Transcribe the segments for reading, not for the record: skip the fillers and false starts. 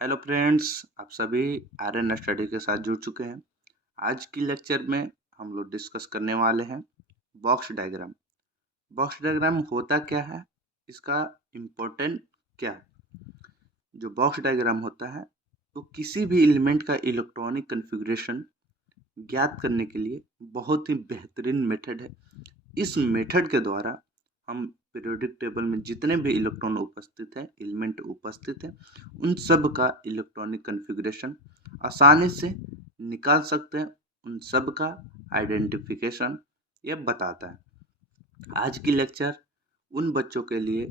Hello friends, आप सभी Aryan study के साथ जुड़ चुके हैं। आज की लेक्चर में हम लोग डिस्कस करने वाले हैं बॉक्स डायग्राम। बॉक्स डायग्राम होता क्या है, इसका इम्पोर्टेंट क्या है। जो बॉक्स डायग्राम होता है तो किसी भी एलिमेंट का इलेक्ट्रॉनिक कन्फिग्रेशन ज्ञात करने के लिए बहुत ही बेहतरीन मेथड है। इस मेथड के द्वारा हम पीरियोडिक टेबल में जितने भी इलेक्ट्रॉन उपस्थित हैं, एलिमेंट उपस्थित हैं, उन सब का इलेक्ट्रॉनिक कन्फिग्रेशन आसानी से निकाल सकते हैं। उन सब का आइडेंटिफिकेशन ये बताता है। आज की लेक्चर उन बच्चों के लिए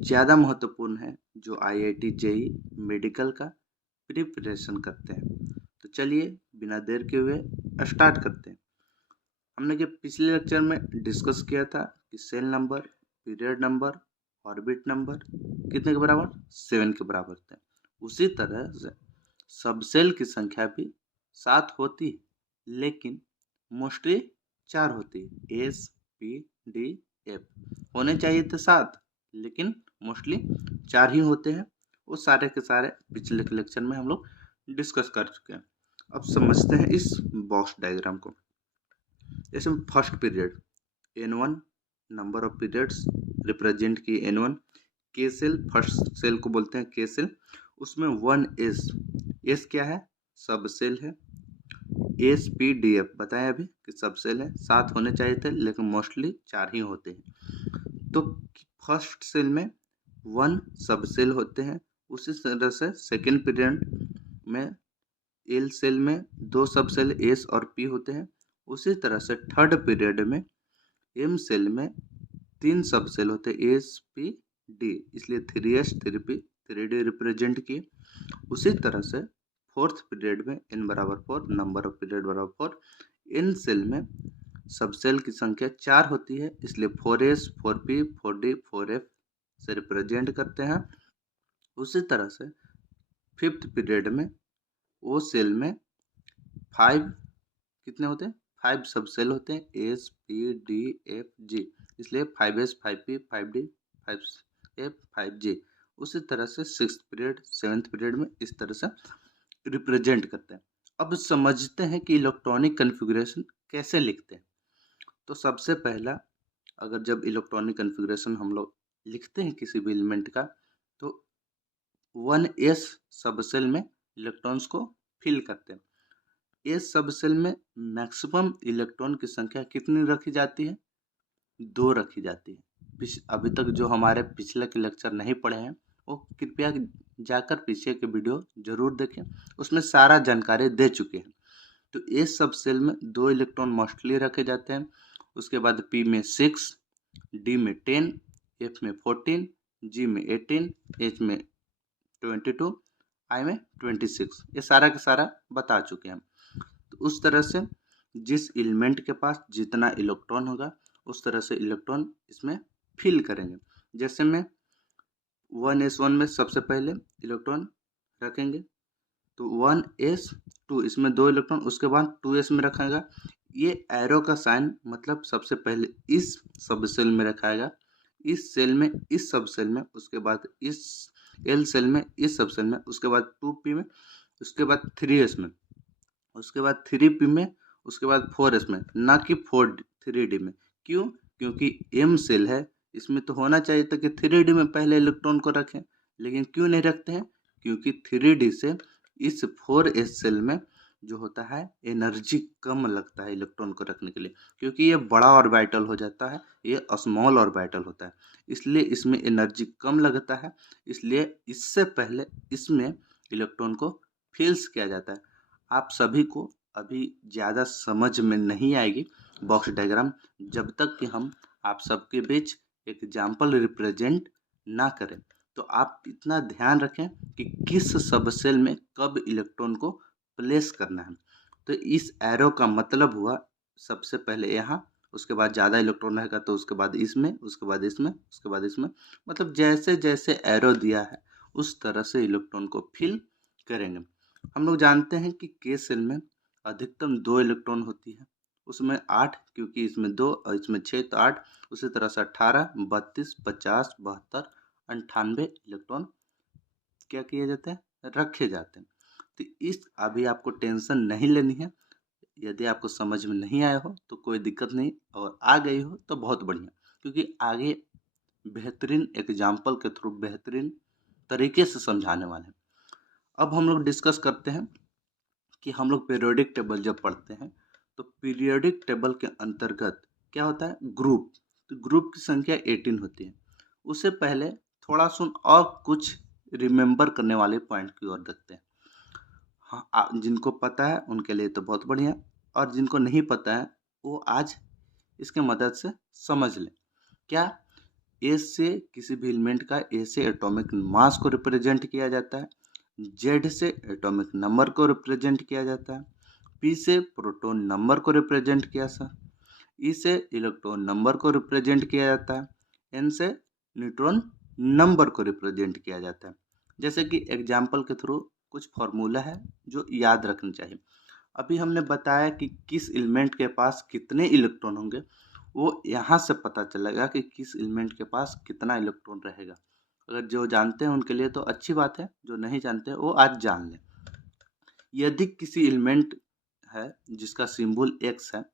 ज़्यादा महत्वपूर्ण है जो IIT जेई मेडिकल का प्रिपरेशन करते हैं। तो चलिए बिना देर के हुए स्टार्ट करते हैं। हमने जो पिछले लेक्चर में डिस्कस किया था कि cell number, period number, orbit number कितने के बराबर, 7 के बराबर थे। उसी तरह से सब सेल की संख्या भी 7 होती है, लेकिन मोस्टली 4 होती है। एस, पी, डी, एफ होने चाहिए थे 7, लेकिन मोस्टली 4 ही होते हैं। वो सारे के सारे पिछले के लेक्चर में हम लोग डिस्कस कर चुके हैं। अब समझते हैं इस बॉक्स डायग्राम को। जैसे first period N1 number of periods represent की N1, के सेल फर्स्ट सेल को बोलते हैं के सेल। उसमें 1s, एस क्या है, सब सेल है। एस पी डी एफ बताया अभी कि सब सेल है, 7 होने चाहिए थे लेकिन मोस्टली 4 ही होते हैं। तो फर्स्ट सेल में 1 सब सेल होते हैं। उसी तरह से सेकेंड पीरियड में एल सेल में 2 सब सेल एस और पी होते हैं। उसी तरह से थर्ड पीरियड में एम सेल में 3 सब सेल होते हैं एस पी डी, इसलिए 3s 3p 3d रिप्रेजेंट किए। उसी तरह से फोर्थ पीरियड में n बराबर 4, नंबर ऑफ पीरियड बराबर 4। एन सेल में सब सेल की संख्या 4 होती है, इसलिए 4s 4p 4d 4f से रिप्रेजेंट करते हैं। उसी तरह से फिफ्थ पीरियड में ओ सेल में 5 कितने होते हैं, 5 सब सेल होते हैं S P D F G, इसलिए 5s 5p 5d 5f 5g। उसी तरह से सिक्स्थ पीरियड सेवेंथ पीरियड में इस तरह से रिप्रेजेंट करते हैं। अब समझते हैं कि इलेक्ट्रॉनिक कन्फिग्रेशन कैसे लिखते हैं। तो सबसे पहला, अगर जब इलेक्ट्रॉनिक कन्फिग्रेशन हम लोग लिखते हैं किसी भी एलिमेंट का, तो 1s सब सेल में इलेक्ट्रॉन्स को फिल करते हैं। एस सब सेल में मैक्सिमम इलेक्ट्रॉन की संख्या कितनी रखी जाती है, 2 रखी जाती है। अभी तक जो हमारे पिछले के लेक्चर नहीं पढ़े हैं वो कृपया जाकर पीछे के वीडियो जरूर देखें, उसमें सारा जानकारी दे चुके हैं। तो एस सब सेल में 2 इलेक्ट्रॉन मोस्टली रखे जाते हैं। उसके बाद पी में 6, डी में 10, एफ में 14, जी में 18, एच में 22, आई में 26। ये सारा का सारा बता चुके हैं। तो उस तरह से जिस एलिमेंट के पास जितना इलेक्ट्रॉन होगा उस तरह से इलेक्ट्रॉन इसमें फिल करेंगे। जैसे में 1s1 में सबसे पहले इलेक्ट्रॉन रखेंगे, तो 1s2 इसमें 2 इलेक्ट्रॉन, उसके बाद 2s में रखेगा। ये एरो का साइन मतलब सबसे पहले इस सब सेल में रखाएगा, इस सेल में, इस सब सेल में, उसके बाद इस एल सेल में, इस सब सेल में, उसके बाद 2p में, उसके बाद 3s में, उसके बाद 3p में, उसके बाद 4s में, ना कि 3d में। क्यों? क्योंकि m सेल है, इसमें तो होना चाहिए था कि 3d में पहले इलेक्ट्रॉन को रखें, लेकिन क्यों नहीं रखते हैं? क्योंकि 3d से इस 4s सेल में जो होता है एनर्जी कम लगता है इलेक्ट्रॉन को रखने के लिए, क्योंकि ये बड़ा ऑर्बिटल हो जाता है, ये स्मॉल ऑर्बिटल होता है, इसलिए इसमें एनर्जी कम लगता है। इसलिए इससे पहले इसमें इलेक्ट्रॉन को फिल्स किया जाता है। आप सभी को अभी ज़्यादा समझ में नहीं आएगी बॉक्स डायग्राम जब तक कि हम आप सबके बीच एग्जाम्पल रिप्रेजेंट ना करें। तो आप इतना ध्यान रखें कि किस सब सेल में कब इलेक्ट्रॉन को प्लेस करना है। तो इस एरो का मतलब हुआ सबसे पहले यहाँ, उसके बाद ज़्यादा इलेक्ट्रॉन रहेगा तो उसके बाद इसमें, उसके बाद इसमें, उसके बाद इसमें, मतलब जैसे जैसे एरो दिया है उस तरह से इलेक्ट्रॉन को फिल करेंगे। हम लोग जानते हैं कि के सेल में अधिकतम 2 इलेक्ट्रॉन होती है, उसमें 8, क्योंकि इसमें 2 और इसमें 6 तो 8। उसी तरह से 18, 32, 50, 72, 98 इलेक्ट्रॉन क्या किया जाता है, रखे जाते हैं। तो इस अभी आपको टेंशन नहीं लेनी है। यदि आपको समझ में नहीं आया हो तो कोई दिक्कत नहीं, और आ गई हो तो बहुत बढ़िया, क्योंकि आगे बेहतरीन एग्जाम्पल के थ्रू बेहतरीन तरीके से समझाने वाले हैं। अब हम लोग डिस्कस करते हैं कि हम लोग पीरियोडिक टेबल जब पढ़ते हैं तो पीरियोडिक टेबल के अंतर्गत क्या होता है, ग्रुप। तो ग्रुप की संख्या 18 होती है। उससे पहले थोड़ा सुन और कुछ रिमेम्बर करने वाले पॉइंट की ओर देखते हैं। हाँ, जिनको पता है उनके लिए तो बहुत बढ़िया, और जिनको नहीं पता है वो आज इसके मदद से समझ लें। क्या, ए से किसी भी एलिमेंट का ए से एटॉमिक मास को रिप्रेजेंट किया जाता है, जेड से एटॉमिक नंबर को रिप्रेजेंट किया जाता है, पी से प्रोटॉन नंबर को रिप्रेजेंट किया सा, ई से इलेक्ट्रॉन नंबर को रिप्रेजेंट किया जाता है, एन से न्यूट्रॉन नंबर को रिप्रेजेंट किया जाता है। जैसे कि एग्जाम्पल के थ्रू कुछ फॉर्मूला है जो याद रखना चाहिए। अभी हमने बताया कि किस एलिमेंट के पास कितने इलेक्ट्रॉन होंगे, वो यहाँ से पता चलेगा कि किस एलिमेंट के पास कितना इलेक्ट्रॉन रहेगा। अगर जो जानते हैं उनके लिए तो अच्छी बात है, जो नहीं जानते वो आज जान लें। यदि किसी एलिमेंट है जिसका सिंबल एक्स है,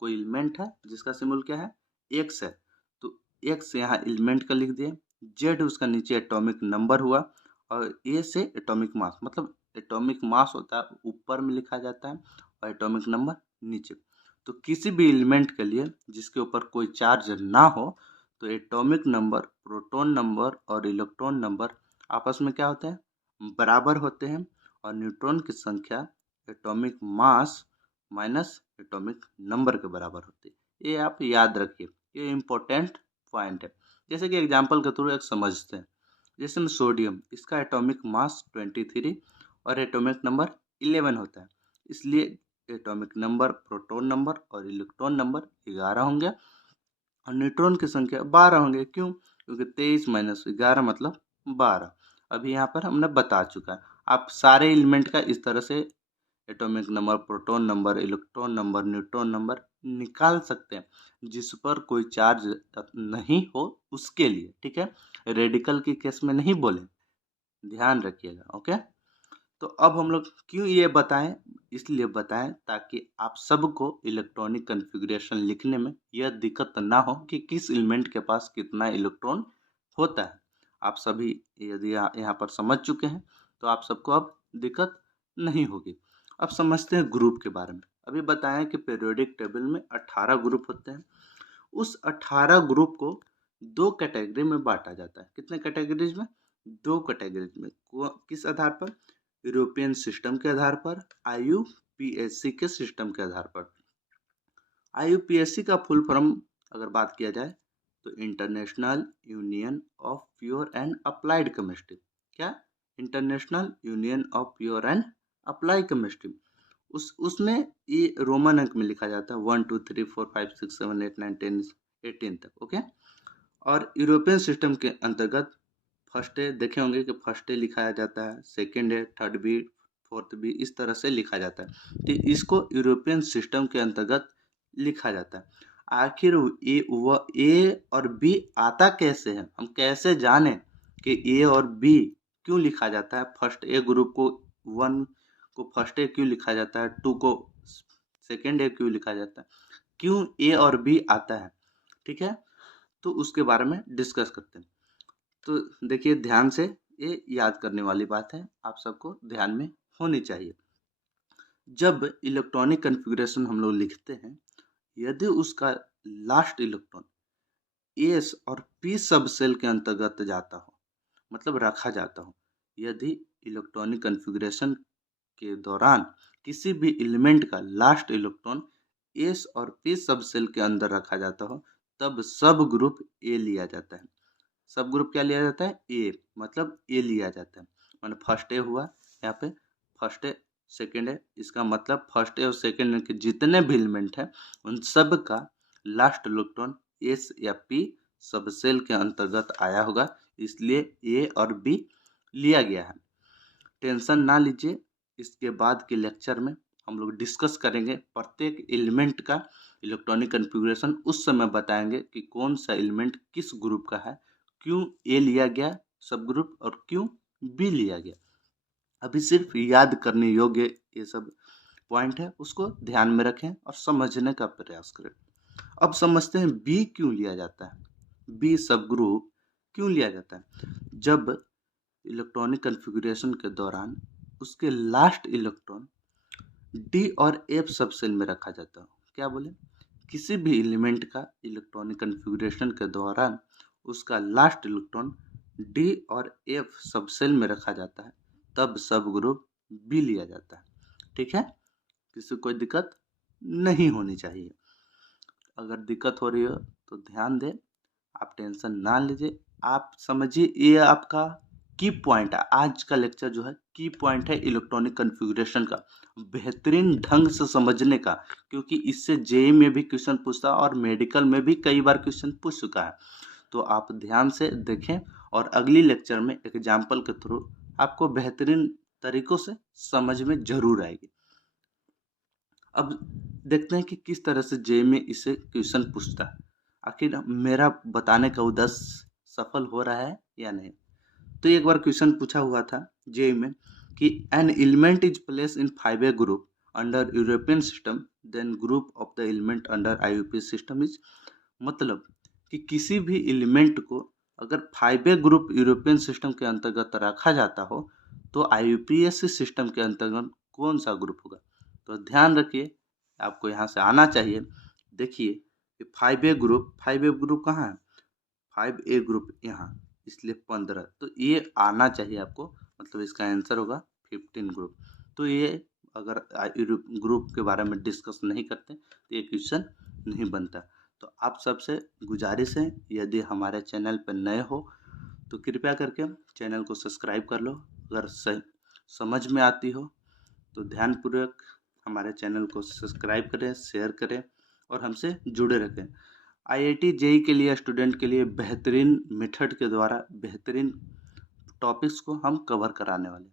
कोई एलिमेंट है जिसका सिंबल क्या है, एक्स है, तो एक्स यहाँ एलिमेंट का लिख दिए, जेड उसका नीचे एटॉमिक नंबर हुआ, और ए से एटॉमिक मास, मतलब एटॉमिक मास होता है ऊपर में लिखा जाता है और एटॉमिक नंबर नीचे। तो किसी भी एलिमेंट के लिए जिसके ऊपर कोई चार्ज ना हो तो एटॉमिक नंबर, प्रोटॉन नंबर और इलेक्ट्रॉन नंबर आपस में क्या होते हैं, बराबर होते हैं, और न्यूट्रॉन की संख्या atomic mass minus atomic number के बराबर होती है। ये आप याद रखिए, ये इम्पोर्टेंट पॉइंट है। जैसे कि एग्जांपल के थ्रू एक समझते हैं। जैसे में सोडियम, इसका एटॉमिक मास 23 और एटॉमिक नंबर 11 होता है, इसलिए एटॉमिक नंबर, प्रोटॉन नंबर और इलेक्ट्रॉन नंबर 11 होंगे, और न्यूट्रॉन की संख्या 12 होंगे। क्यों? क्योंकि 23 माइनस 11 मतलब 12। अभी यहाँ पर हमने बता चुका है। आप सारे एलिमेंट का इस तरह से atomic number, proton number, electron number, neutron number निकाल सकते हैं, जिस पर कोई चार्ज नहीं हो उसके लिए। ठीक है, रेडिकल के केस में नहीं बोले, ध्यान रखिएगा। ओके, तो अब हम लोग क्यों ये बताएं, इसलिए बताएं ताकि आप सबको इलेक्ट्रॉनिक कॉन्फ़िगरेशन लिखने में यह दिक्कत ना हो कि किस एलिमेंट के पास कितना इलेक्ट्रॉन होता है। आप सभी यदि यहाँ पर समझ चुके हैं तो आप सबको अब दिक्कत नहीं होगी। अब समझते हैं ग्रुप के बारे में। अभी बताएं कि पीरियोडिक टेबल में 18 ग्रुप होते हैं। उस 18 ग्रुप को दो कैटेगरी में बांटा जाता है। कितने कैटेगरीज में? दो कैटेगरीज में। किस आधार पर? यूरोपियन सिस्टम के आधार पर, IUPAC के सिस्टम के आधार पर। IUPAC का फुल फॉर्म अगर बात किया जाए तो international union of pure and applied chemistry. क्या? International union of pure and applied chemistry. उसमें ये रोमन अंक में लिखा जाता है 1 2 3 4 5 6 7 8 9 10 18 तक। ओके, और यूरोपियन सिस्टम के अंतर्गत फर्स्ट ए देखे होंगे कि फर्स्ट ए लिखाया जाता है, second A, third B, fourth B, इस तरह से लिखा जाता है। तो इसको यूरोपियन सिस्टम के अंतर्गत लिखा जाता है। आखिर ए और बी आता कैसे है, हम कैसे जाने कि ए और बी क्यों लिखा जाता है? फर्स्ट ए ग्रुप को 1 को फर्स्ट ए क्यों लिखा जाता है, 2 को सेकेंड ए क्यों लिखा जाता है, क्यों ए और बी आता है? ठीक है, तो उसके बारे में डिस्कस करते हैं। तो देखिए ध्यान से, ये याद करने वाली बात है, आप सबको ध्यान में होनी चाहिए। जब इलेक्ट्रॉनिक कॉन्फ़िगरेशन हम लोग लिखते हैं, यदि उसका लास्ट इलेक्ट्रॉन एस और पी सब सेल के अंतर्गत जाता हो, मतलब रखा जाता हो, यदि इलेक्ट्रॉनिक कॉन्फ़िगरेशन के दौरान किसी भी एलिमेंट का लास्ट इलेक्ट्रॉन एस और पी सब सेल के अंदर रखा जाता हो, तब सब ग्रुप ए लिया जाता है। सब ग्रुप क्या लिया जाता है? ए, मतलब ए लिया जाता है। मान फर्स्ट ए हुआ, यहाँ पे फर्स्ट ए सेकेंड है, इसका मतलब फर्स्ट ए और सेकेंड के जितने भी एलिमेंट है उन सब का लास्ट इलेक्ट्रॉन एस या पी सब सेल के अंतर्गत आया होगा, इसलिए ए और बी लिया गया है। टेंशन ना लीजिए, इसके बाद के लेक्चर में हम लोग डिस्कस करेंगे प्रत्येक एलिमेंट का इलेक्ट्रॉनिक कॉन्फ़िगरेशन। उस समय बताएंगे कि कौन सा एलिमेंट किस ग्रुप का है, क्यों ए लिया गया सब ग्रुप और क्यों बी लिया गया। अभी सिर्फ याद करने योग्य ये सब पॉइंट है, उसको ध्यान में रखें और समझने का प्रयास करें। अब समझते हैं बी क्यों लिया जाता है, बी सब ग्रुप क्यों लिया जाता है। जब इलेक्ट्रॉनिक कॉन्फ़िगरेशन के दौरान उसके लास्ट इलेक्ट्रॉन डी और एफ सब सेल में रखा जाता है। क्या बोले, किसी भी एलिमेंट का इलेक्ट्रॉनिक कॉन्फ़िगरेशन के दौरान उसका लास्ट इलेक्ट्रॉन डी और एफ सब सेल में रखा जाता है, तब सब ग्रुप बी लिया जाता है। ठीक है, किसी को कोई दिक्कत नहीं होनी चाहिए। अगर दिक्कत हो रही हो तो ध्यान दें, आप टेंशन ना लीजिए, आप समझिए ये आपका की पॉइंट है। आज का लेक्चर जो है की पॉइंट है इलेक्ट्रॉनिक कॉन्फ़िगरेशन का, बेहतरीन ढंग से समझने का, क्योंकि इससे जेईई में भी क्वेश्चन पूछता है और मेडिकल में भी कई बार क्वेश्चन पूछ चुका है। तो आप ध्यान से देखें और अगली लेक्चर में एग्जाम्पल के थ्रू आपको बेहतरीन तरीकों से समझ में जरूर आएगी। अब देखते हैं कि किस तरह से जेईई में इसे क्वेश्चन पूछता है। आखिर मेरा बताने का उद्देश्य सफल हो रहा है या नहीं। तो एक बार क्वेश्चन पूछा हुआ था जेईई में कि an element is place in 5A group under European system, then group of the element under IUPAC system is, मतलब कि किसी भी एलिमेंट को अगर 5A ग्रुप यूरोपियन सिस्टम के अंतर्गत रखा जाता हो तो आईयूपीएसी सिस्टम के अंतर्गत कौन सा ग्रुप होगा। तो ध्यान रखिए, आपको यहाँ से आना चाहिए। देखिए 5A ग्रुप कहाँ है, 5A ग्रुप यहाँ, इसलिए 15, तो ये आना चाहिए आपको, मतलब इसका आंसर होगा 15 ग्रुप। तो ये अगर ग्रुप के बारे में डिस्कस नहीं करते तो ये क्वेश्चन नहीं बनता। तो आप सबसे गुजारिश है, यदि हमारे चैनल पर नए हो तो कृपया करके चैनल को सब्सक्राइब कर लो। अगर सही समझ में आती हो तो ध्यानपूर्वक हमारे चैनल को सब्सक्राइब करें, शेयर करें और हमसे जुड़े रहें। आईआईटी जेईई के लिए स्टूडेंट के लिए बेहतरीन मेथड के द्वारा बेहतरीन टॉपिक्स को हम कवर कराने वाले।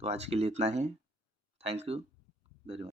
तो आज के लिए इतना ही। Thank you very much.